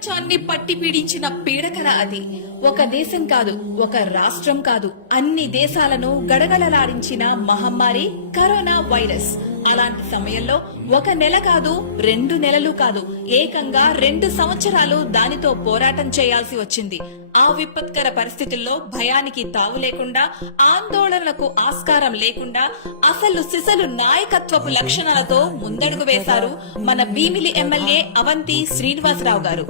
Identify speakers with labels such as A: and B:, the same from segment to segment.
A: ప్రపంచాన్ని పట్టి పీడించిన పీడకర అది. ఒక దేశం కాదు ఒక రాష్ట్రం కాదు. అన్ని దేశాలను గడగడలాడించిన మహమ్మారి కరోనా వైరస్. అలాంటి సమయంలో ఒక నెల కాదు రెండు నెలలు కాదు ఏకంగా రెండు సంవత్సరాలు దానితో పోరాటం చేయాల్సి వచ్చింది. ఆ విపత్కర పరిస్థితుల్లో భయానికి తావు లేకుండా ఆందోళనలకు ఆస్కారం లేకుండా అసలు సిసలు నాయకత్వపు లక్షణాలతో ముందడుగు వేశారు మన భీమిలి ఎమ్మెల్యే అవంతి శ్రీనివాసరావు గారు.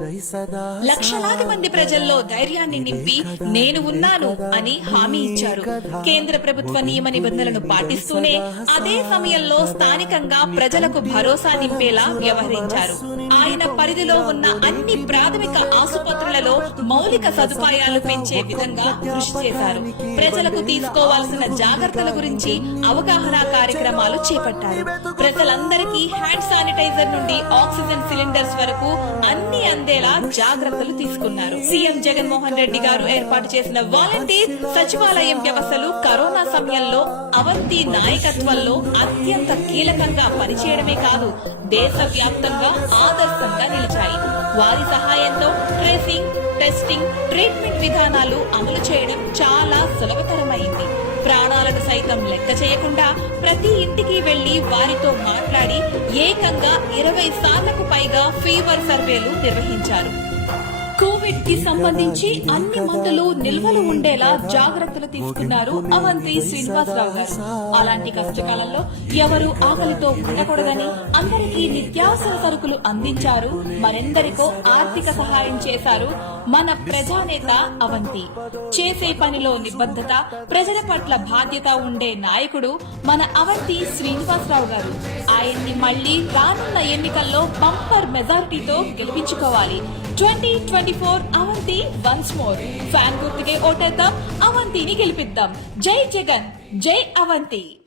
A: లక్షలాది మంది ప్రజల్లో ధైర్యాన్ని నింపి నేను ఉన్నాను అని హామీ ఇచ్చారు. కేంద్ర ప్రభుత్వ నియమ నిబంధనలను పాటిస్తూనే అదే సమయంలో స్థానికంగా ప్రజలకు భరోసా నింపేలా వ్యవహరించారు. ఆయన పరిధిలో ఉన్న అన్ని ప్రాథమిక ఆసుపత్రులలో మౌలిక సదుపాయాలు పెంచే విధంగా కృషి చేశారు. ప్రజలకు తీసుకోవాల్సిన జాగ్రత్తల గురించి అవగాహన కార్యక్రమాలు చేపట్టారు. ప్రజలందరికీ హ్యాండ్ శానిటైజర్ నుండి ఆక్సిజన్ సిలిండర్స్ వరకు అన్ని అందేలా జాగ్రత్తలు తీసుకున్నారు. సీఎం జగన్మోహన్ రెడ్డి గారు ఏర్పాటు చేసిన వాలంటీర్ సచివాలయం వ్యవస్థలు కరోనా సమయంలో అవంతి నాయకత్వంలో అత్యంత కీలకంగా పనిచేయడమే కాదు దేశవ్యాప్తంగా ఆదర్శంగా నిలిచాయి. వారి సహాయంతో ట్రేసింగ్ టెస్టింగ్ ట్రీట్మెంట్ విధానాలు అమలు చేయడం చాలా సులభతరమైంది. ప్రాణాలను సైతం లెక్క చేయకుండా ప్రతి ఇంటికి వెళ్ళి వారితో మాట్లాడి ఏకంగా ఇరవై సార్లకు పైగా ఫీవర్ సర్వేలు నిర్వహించారు. కి సంబంధించి అన్ని మందులు నిల్వలు ఉండేలా జాగ్రత్తలు తీసుకున్నారు అవంతి శ్రీనివాసరావు గారు. అలాంటి కష్టకాలంలో ఎవరు ఆకలితో ఉండకూడదని అందరికీ నిత్యావసర సరుకులు అందించారు. మరెందరికో ఆర్థిక సహాయం చేశారు మన ప్రజానేత అవంతి. చేసే పనిలో నిబద్ధత ప్రజల పట్ల బాధ్యత ఉండే నాయకుడు మన అవంతి శ్రీనివాసరావు గారు. ఆయన్ని మళ్ళీ రానున్న ఎన్నికల్లో బంపర్ మెజారిటీతో గెలిపించుకోవాలి. Twenty twenty four Avanti once more. Fan గుర్తుకే ఓటేద్దాం అవంతిని గెలిపిద్దాం. జై జగన్ జై అవంతి.